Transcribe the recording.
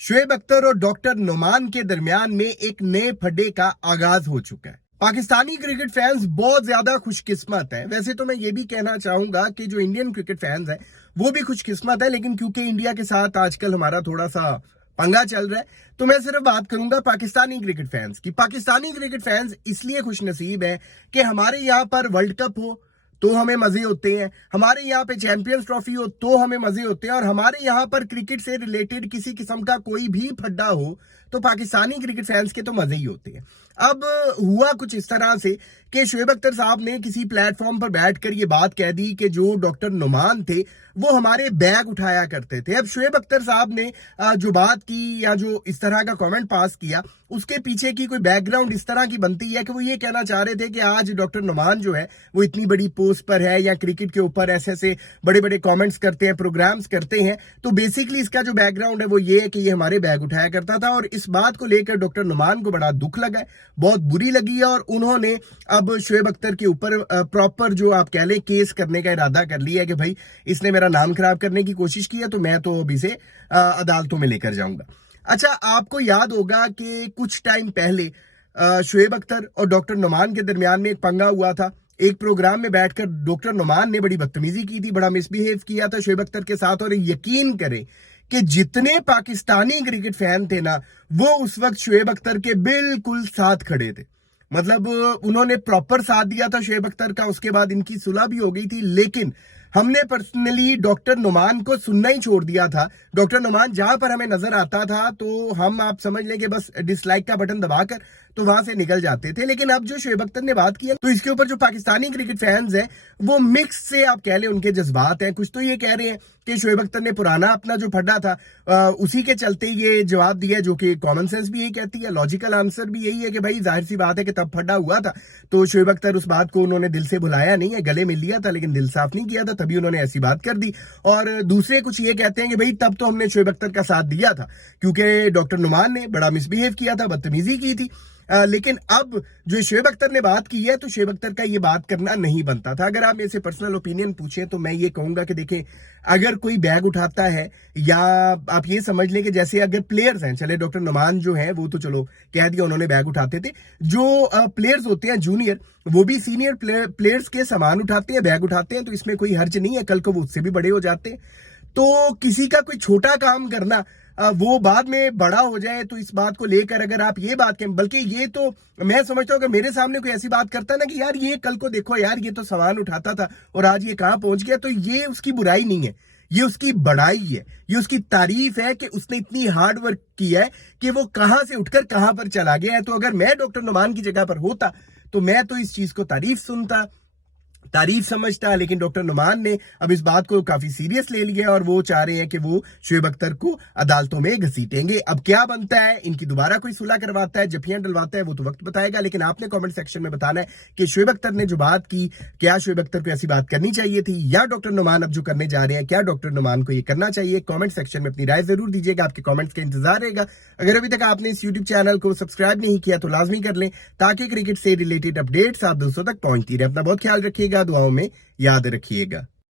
शोएब अख्तर और डॉक्टर नुमान के दरमियान में एक नए फड्डे का आगाज हो चुका है। पाकिस्तानी क्रिकेट फैंस बहुत ज्यादा खुशकिस्मत है। वैसे तो मैं ये भी कहना चाहूंगा कि जो इंडियन क्रिकेट फैंस है वो भी खुशकिस्मत है, लेकिन क्योंकि इंडिया के साथ आजकल हमारा थोड़ा सा पंगा चल रहा है तो मैं सिर्फ बात करूंगा पाकिस्तानी क्रिकेट फैंस की। पाकिस्तानी क्रिकेट फैंस इसलिए खुशनसीब है कि हमारे यहाँ पर वर्ल्ड कप हो तो हमें मजे होते हैं, हमारे यहाँ पे चैंपियंस ट्रॉफी हो तो हमें मजे होते हैं, और हमारे यहाँ पर क्रिकेट से रिलेटेड किसी किस्म का कोई भी फड्डा हो तो पाकिस्तानी क्रिकेट फैंस के तो मजे ही होते हैं। अब हुआ कुछ इस तरह से कि शोएब अख्तर साहब ने किसी प्लेटफॉर्म पर बैठकर ये बात कह दी कि जो डॉक्टर नुमान थे वो हमारे बैग उठाया करते थे। अब शोएब अख्तर साहब ने जो बात की या जो इस तरह का कमेंट पास किया उसके पीछे की कोई बैकग्राउंड इस तरह की बनती है कि वो ये कहना चाह रहे थे कि आज डॉक्टर नुमान जो है वो इतनी बड़ी पोस्ट पर है या क्रिकेट के ऊपर ऐसे ऐसे बड़े बड़े कमेंट्स करते हैं, प्रोग्राम्स करते हैं। तो बेसिकली इसका जो बैकग्राउंड है वो ये है कि ये हमारे बैग उठाया करता था, और इस बात को लेकर डॉक्टर नुमान को बड़ा दुख लगा है, बहुत बुरी लगी है, और उन्होंने अब शोएब अख्तर के ऊपर प्रॉपर जो आप कह लें केस करने का इरादा कर लिया है कि भाई इसने मेरा नाम खराब करने की कोशिश की है तो मैं तो अब इसे अदालतों में लेकर जाऊंगा। अच्छा, आपको याद होगा कि कुछ टाइम पहले शोएब अख्तर और डॉक्टर नुमान के दरमियान में एक पंगा हुआ था। एक प्रोग्राम में बैठकर डॉक्टर नुमान ने बड़ी बदतमीजी की थी, बड़ा मिसबिहेव किया था शोएब अख्तर के साथ, और यकीन करें कि जितने पाकिस्तानी क्रिकेट फैन थे ना वो उस वक्त शोएब अख्तर के बिल्कुल साथ खड़े थे। मतलब उन्होंने प्रॉपर साथ दिया था शोएब अख्तर का। उसके बाद इनकी सुलह भी हो गई थी, लेकिन हमने पर्सनली डॉक्टर नुमान को सुनना ही छोड़ दिया था। डॉक्टर नुमान जहां पर हमें नजर आता था तो हम आप समझ लें कि बस डिसलाइक का बटन दबाकर तो वहां से निकल जाते थे। लेकिन अब जो शोएब अख्तर ने बात की है तो इसके ऊपर जो पाकिस्तानी क्रिकेट फैंस हैं वो मिक्स से आप कह लें उनके जज्बात हैं। कुछ तो ये कह रहे हैं कि शोएब अख्तर ने पुराना अपना जो फड्डा था उसी के चलते ये जवाब दिया, जो कि कॉमन सेंस भी यही कहती है, लॉजिकल आंसर भी यही है कि भाई जाहिर सी बात है कि तब फड्डा हुआ था तो शोएब अख्तर उस बात को उन्होंने दिल से भुलाया नहीं है, गले मिल लिया था लेकिन दिल साफ नहीं किया था, तभी उन्होंने ऐसी बात कर दी। और दूसरे कुछ ये कहते हैं कि भाई तब तो हमने शोएब अख्तर का साथ दिया था क्योंकि डॉक्टर नुमान ने बड़ा मिसबिहेव किया था, बदतमीजी की थी। लेकिन अब जो शोएब अख्तर ने बात की है तो शोएब अख्तर का ये बात करना नहीं बनता था। अगर आप मेरे से पर्सनल ओपिनियन पूछें तो मैं ये कहूंगा कि देखें, अगर कोई बैग उठाता है या आप ये समझ लें कि जैसे अगर प्लेयर्स हैं, चले डॉक्टर नुमान जो है वो तो चलो कह दिया उन्होंने बैग उठाते थे, जो प्लेयर्स होते हैं जूनियर वो भी सीनियर प्लेयर्स के सामान उठाते हैं, बैग उठाते हैं, तो इसमें कोई हर्ज नहीं है, कल को वो उससे भी बड़े हो जाते हैं। तो किसी का कोई छोटा काम करना वो बाद में बड़ा हो जाए तो इस बात को लेकर अगर आप ये बात कहें, बल्कि ये तो मैं समझता हूं कि मेरे सामने कोई ऐसी बात करता ना कि यार ये कल को देखो यार ये तो सामान उठाता था और आज ये कहां पहुंच गया, तो ये उसकी बुराई नहीं है, ये उसकी बड़ाई है, ये उसकी तारीफ है कि उसने इतनी हार्ड वर्क किया है कि वो कहां से उठकर कहां पर चला गया है। तो अगर मैं डॉक्टर नुमान की जगह पर होता तो मैं तो इस चीज को तारीफ सुनता, तारीफ समझता, लेकिन डॉक्टर नुमान ने अब इस बात को काफी सीरियस ले लिया और वो चाह रहे हैं कि वो शोएब अख्तर को अदालतों में घसीटेंगे। अब क्या बनता है, इनकी दोबारा कोई सुलह करवाता है, जफियां डलवाता है, वो तो वक्त बताएगा। लेकिन आपने कमेंट सेक्शन में बताना है कि शोएब अख्तर ने जो बात की, क्या शोएब अख्तर को ऐसी बात करनी चाहिए थी, या डॉक्टर नुमान अब जो करने जा रहे हैं क्या डॉक्टर नुमान को ये करना चाहिए। कॉमेंट सेक्शन में अपनी राय जरूर दीजिएगा, आपके कॉमेंट्स का इंतजार रहेगा। अगर अभी तक आपने इस यूट्यूब चैनल को सब्सक्राइब नहीं किया तो लाजमी कर लें ताकि क्रिकेट से रिलेटेड अपडेट्स आप दोस्तों तक पहुंचती रहे। अपना बहुत ख्याल रखिएगा, दुआओं में याद रखिएगा।